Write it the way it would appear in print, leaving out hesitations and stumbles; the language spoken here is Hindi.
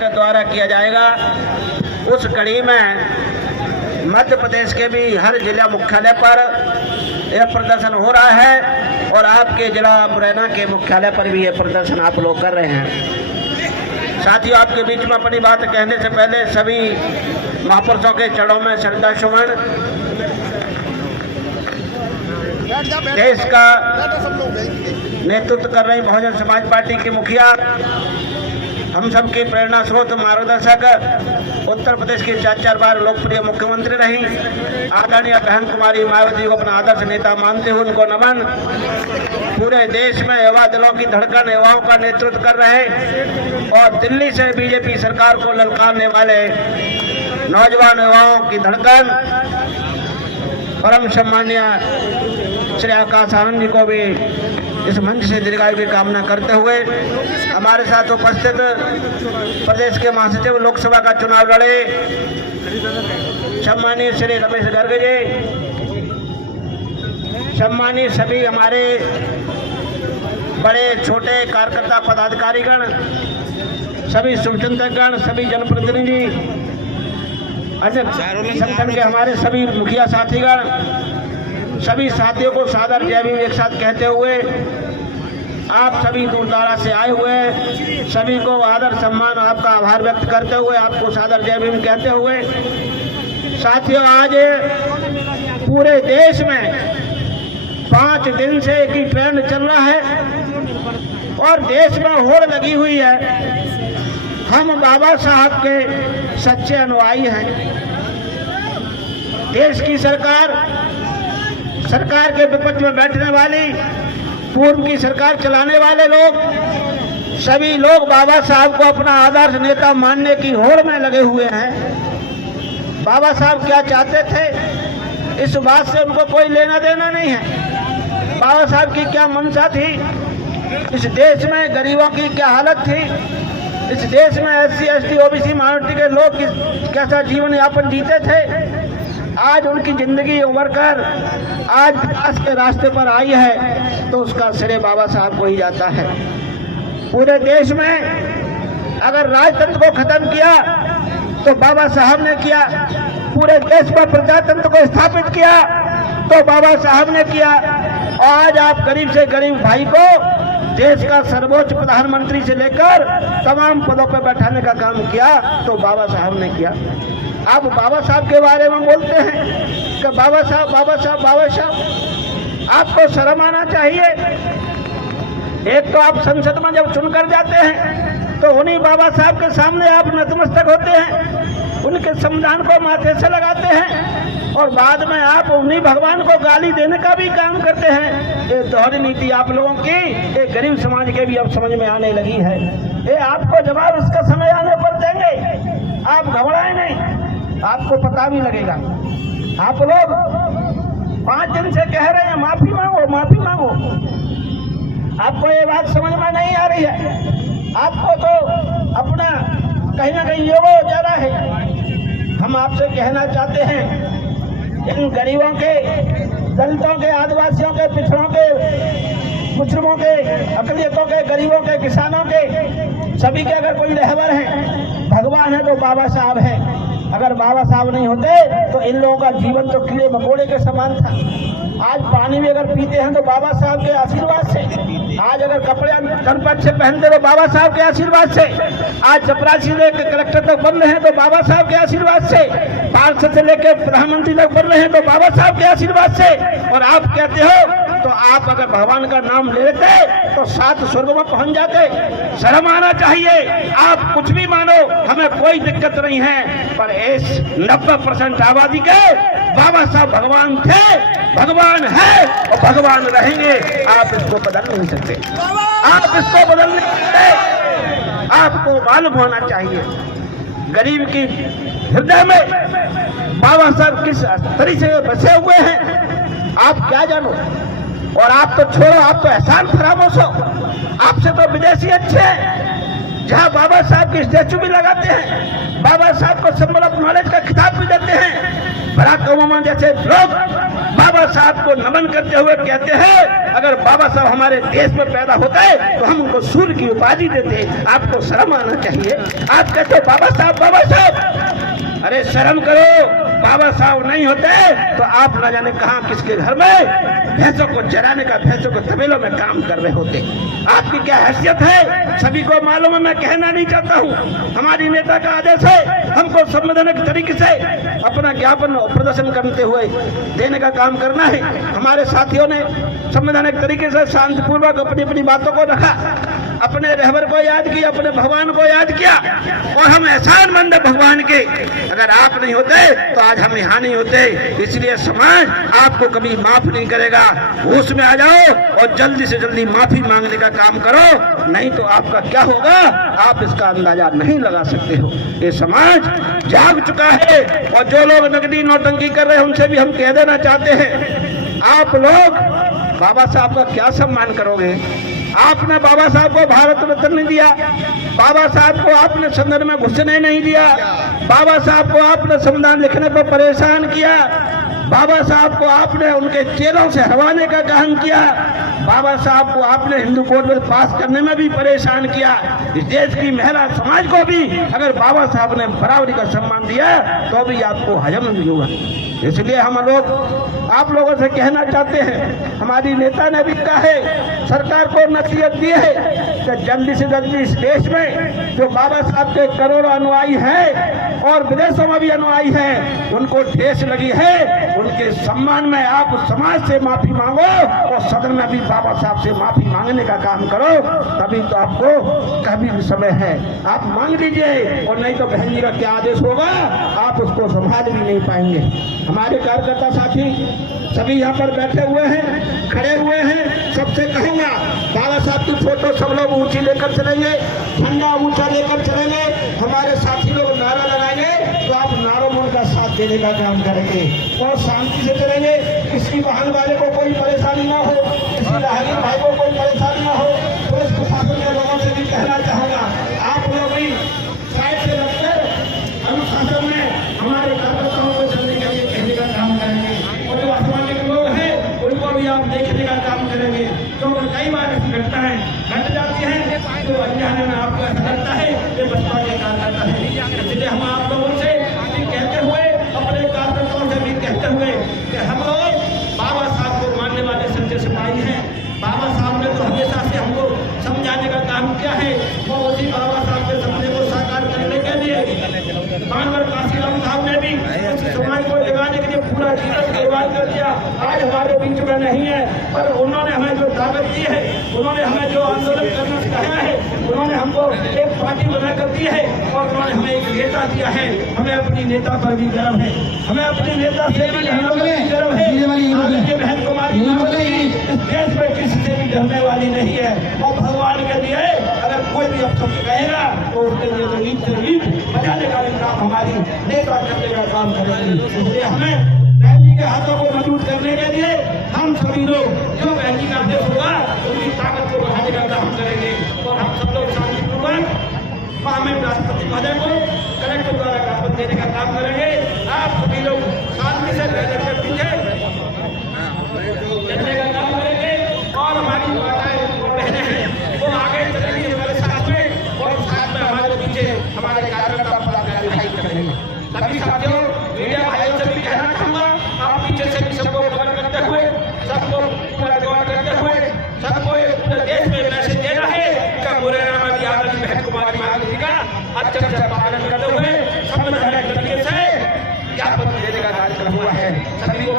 कलेक्टर द्वारा किया जाएगा। उस कड़ी में मध्य प्रदेश के भी हर जिला मुख्यालय पर यह प्रदर्शन हो रहा है और आपके जिला मुरैना के मुख्यालय पर भी यह प्रदर्शन आप लोग कर रहे हैं। साथियों, आपके बीच में अपनी बात कहने से पहले सभी महापुरुषों के चरणों में श्रद्धा सुमन। देश का नेतृत्व कर रही बहुजन समाज पार्टी के मुखिया, हम सबकी प्रेरणा स्रोत, मार्गदर्शक, उत्तर प्रदेश की 4 बार लोकप्रिय मुख्यमंत्री रही आदरणीय बहन कुमारी मायावती को अपना आदर्श नेता मानते हुए उनको नमन। पूरे देश में युवा दलों की धड़कन, युवाओं का नेतृत्व कर रहे और दिल्ली से बीजेपी सरकार को ललकारने वाले नौजवान युवाओं की धड़कन परम सम्मानीय श्री आकाश आनंद जी को भी इस मंच से दीर्घायु की कामना करते हुए हमारे साथ उपस्थित प्रदेश के महासचिव लोकसभा का चुनाव लड़े सम्मानीय श्री रमेश गर्ग जी, सम्मानीय सभी हमारे बड़े छोटे कार्यकर्ता पदाधिकारीगण, सभी शुभचिंतकगण, सभी जनप्रतिनिधि, संगठन के हमारे सभी मुखिया साथीगण, सभी साथियों को सादर जय भीम एक साथ कहते हुए आप सभी दूर दराज से आए हुए सभी को आदर सम्मान, आपका आभार व्यक्त करते हुए आपको सादर जय भीम कहते हुए साथियों, आज पूरे देश में 5 दिन से एक ही ट्रेंड चल रहा है और देश में होड़ लगी हुई है। हम बाबा साहब के सच्चे अनुयायी हैं। देश की सरकार के विपक्ष में बैठने वाली, पूर्व की सरकार चलाने वाले लोग, सभी लोग बाबा साहब को अपना आदर्श नेता मानने की होड़ में लगे हुए हैं। बाबा साहब क्या चाहते थे इस बात से उनको कोई लेना देना नहीं है। बाबा साहब की क्या मंशा थी, इस देश में गरीबों की क्या हालत थी, इस देश में SC ST OBC माइनॉरिटी के लोग कैसा जीवन यापन जीते थे, आज उनकी जिंदगी उभर कर आज विकास के रास्ते पर आई है तो उसका श्रेय बाबा साहब को ही जाता है। पूरे देश में अगर राजतंत्र को खत्म किया तो बाबा साहब ने किया, पूरे देश में प्रजातंत्र को स्थापित किया तो बाबा साहब ने किया। आज आप गरीब से गरीब भाई को देश का सर्वोच्च प्रधानमंत्री से लेकर तमाम पदों पर बैठाने का काम किया तो बाबा साहब ने किया। आप बाबा साहब के बारे में बोलते हैं कि बाबा साहब बाबा साहब बाबा साहब, आपको शर्म आना चाहिए। एक तो आप संसद में जब चुनकर जाते हैं तो उन्हीं बाबा साहब के सामने आप नतमस्तक होते हैं, उनके संविधान को माथे से लगाते हैं और बाद में आप उन्हीं भगवान को गाली देने का भी काम करते हैं। ये दोहरी नीति आप लोगों की एक गरीब समाज के भी अब समझ में आने लगी है। ये आपको जवाब इसका समय आने पर देंगे, आप घबराएं नहीं, आपको पता भी लगेगा। आप लोग 5 दिन से कह रहे हैं माफी मांगो माफी मांगो, आपको ये बात समझ में नहीं आ रही है। आपको तो अपना कहीं ना कहीं योग हो जा रहा है। हम आपसे कहना चाहते हैं इन गरीबों के, दलितों के, आदिवासियों के, पिछड़ों के, मुस्लिमों के, अकलियतों के, गरीबों के, किसानों के, सभी के अगर कोई रहबर है, भगवान है तो बाबा साहब है। अगर बाबा साहब नहीं होते तो इन लोगों का जीवन तो कीड़े मकोड़े के समान था। आज पानी भी अगर पीते हैं तो बाबा साहब के आशीर्वाद से, आज अगर कपड़े जनपद से पहनते तो बाबा साहब के आशीर्वाद से, आज चपरासी से कलेक्टर तक बन रहे हैं तो बाबा साहब के आशीर्वाद से, पार्षद से लेकर प्रधानमंत्री तक बन रहे हैं तो बाबा साहब के आशीर्वाद से। और आप कहते हो तो आप अगर भगवान का नाम लेते तो 7 स्वर्ग में पहुंच जाते। शर्म आना चाहिए। आप कुछ भी मानो, हमें कोई दिक्कत नहीं है, पर इस 90% आबादी के बाबा साहब भगवान थे, भगवान है और भगवान रहेंगे। आप इसको बदल नहीं सकते, आप इसको बदल नहीं सकते। आपको मालूम होना चाहिए गरीब की हृदय में बाबा साहब किस तरीके से बसे हुए हैं, आप क्या जानो। और आप तो छोड़ो, आप तो एहसान फरामोश हो। आपसे तो विदेशी अच्छे हैं, जहां बाबा साहब की स्टैचू भी लगाते हैं, बाबा साहब को सिंबल ऑफ नॉलेज का खिताब भी देते हैं। बराक ओबामा जैसे लोग बाबा साहब को नमन करते हुए कहते हैं, अगर बाबा साहब हमारे देश में पैदा होते तो हम उनको सूर्य की उपाधि देते। आपको शर्म आना चाहिए। आप कहते हो बाबा साहब, बाबा साहब, अरे शर्म करो। बाबा साहब नहीं होते तो आप न जाने कहां किसके घर में भैंसों को चराने का, भैंसों को तबेलों में काम कर रहे होते। आपकी क्या हैसियत है सभी को मालूम है। मैं कहना नहीं चाहता हूं, हमारी नेता का आदेश है हमको संवैधानिक तरीके से अपना ज्ञापन प्रदर्शन करते हुए देने का काम करना है। हमारे साथियों ने संवैधानिक तरीके से शांतिपूर्वक अपनी अपनी बातों को रखा, अपने रहबर को याद किया, अपने भगवान को याद किया, और हम एहसानमंद है भगवान के। अगर आप नहीं होते तो आज हम यहाँ नहीं होते। इसलिए समाज आपको कभी माफ नहीं करेगा। होश में आ जाओ और जल्दी से जल्दी माफी मांगने का काम करो, नहीं तो आपका क्या होगा आप इसका अंदाजा नहीं लगा सकते हो। ये समाज जाग चुका है, और जो लोग नकदी नोटंकी कर रहे हैं उनसे भी हम कह देना चाहते हैं, आप लोग बाबा साहब का क्या सम्मान करोगे? आपने बाबा साहब को भारत रत्न नहीं दिया, बाबा साहब को आपने सदन में घुसने नहीं दिया, बाबा साहब को आपने संविधान लिखने पर परेशान किया, बाबा साहब को आपने उनके चेहरों से हरवाने का काम किया, बाबा साहब को आपने हिंदू कोड में पास करने में भी परेशान किया। इस देश की महिला समाज को भी अगर बाबा साहब ने बराबरी का सम्मान दिया तो भी आपको हजम नहीं होगा। इसलिए हम लोग आप लोगों से कहना चाहते हैं, हमारी नेता ने भी कहा है, सरकार को नसीहत दी है कि जल्दी से जल्दी इस देश में जो बाबा साहब के करोड़ों अनुयायी हैं और विदेशों में भी अनुयायी हैं, उनको ठेस लगी है, उनके सम्मान में आप समाज से माफी मांगो और सदन में भी बाबा साहब से माफी मांगने का काम करो, तभी तो आपको कभी भी समय है आप मांग लीजिए, और नहीं तो बहन जी का क्या आदेश होगा आप उसको संभाल भी नहीं पाएंगे। हमारे कार्यकर्ता साथी सभी यहाँ पर बैठे हुए हैं, खड़े हुए हैं, सबसे कहूँगा बाबा साहब की फोटो सब लोग ऊंची लेकर चलेंगे, झंडा ऊंचा लेकर चलेंगे, हमारे साथी लोग नारा लगाएंगे तो आप नारों में उनका साथ देने का काम करेंगे और शांति से चलेंगे। किसी वाहन वाले को कोई परेशानी ना हो, किसी राहगीर भाई को कोई परेशानी ना हो। पुलिस प्रशासन के लोगों से भी कहना चाहूँगा, आप लोग भी साइड से लगकर अनुशासन में हमारे कार्यकर्ताओं को चलने के लिए कहने का काम करेंगे, और जो असामाजिक लोग हैं उनको भी आप देखने का काम करेंगे। क्योंकि कई बार ऐसी घटनाएं घट जाती हैं तो अनजाने में आपको ऐसा लगता है कि बसपा के कार्यकर्ता है। इसलिए हम आप लोगों से कहते हुए, अपने कार्यकर्ताओं से भी कहते हुए कि हम लोग बाबा साहब को मानने वाले सच्चे सिपाही हैं। बाबा साहब ने तो हमेशा से हमको समझाने का काम किया है, वो उसी बाबा साहब के सपने को साकार करने के लिए मानवर काशीराम साहब ने भी समाज को जगाने के लिए पूरा जीवन कुर्बान कर दिया। आज हमारे बीच में नहीं है, पर उन्होंने हमें जो ताकत दी है, उन्होंने हमें जो आंदोलन करना सिखाया है, उन्होंने हमको एक पार्टी बनाकर दी है और उन्होंने हमें एक नेता दिया है। हमें अपनी नेता पर भी गर्व है, हमें अपनी नेता से भी गर्व है। बहन कुमारी इस देश में किसी से भी डरने वाली नहीं है, और भगवान के लिए अगर कोई भी अफसर कहेगा तो उसके लिए तो ईद से ईद बजाने का भी काम हमारी नेता करने का काम करेगी। इसलिए हमें बहन जी के हाथों को मजबूत करने के लिए हम सभी लोग जो बहन जी का आदेश होगा उनकी ताकत को बढ़ाने का काम करेंगे, और हम सब लोग शांतिपूर्वक हमें राष्ट्रपति महोदय को कलेक्टर द्वारा ज्ञापन देने का काम करेंगे। आप सभी लोग शांति से बैठकर पीछे चलने का काम करेंगे, और हमारी माताएं और बहनें हैं वो आगे चलेंगी हमारे साथ में, और साथ में हमारे पीछे हमारे कार्यकर्ता पदाधिकारी करेंगे। सभी साथियों, मीडिया भाइयों से भी कहना चाहूँगा, आप पीछे से भी सबको कवर करते हुए, सबको पूरा कवर करते हुए, सबको पूरे देश में मैसेज देना है कि मुरैना में भी आदरणीय बहन कुमारी मायावती का अच्छे से पालन करते हुए संवैधानिक तरीके से ज्ञापन देने का कार्यक्रम हुआ है। सभी को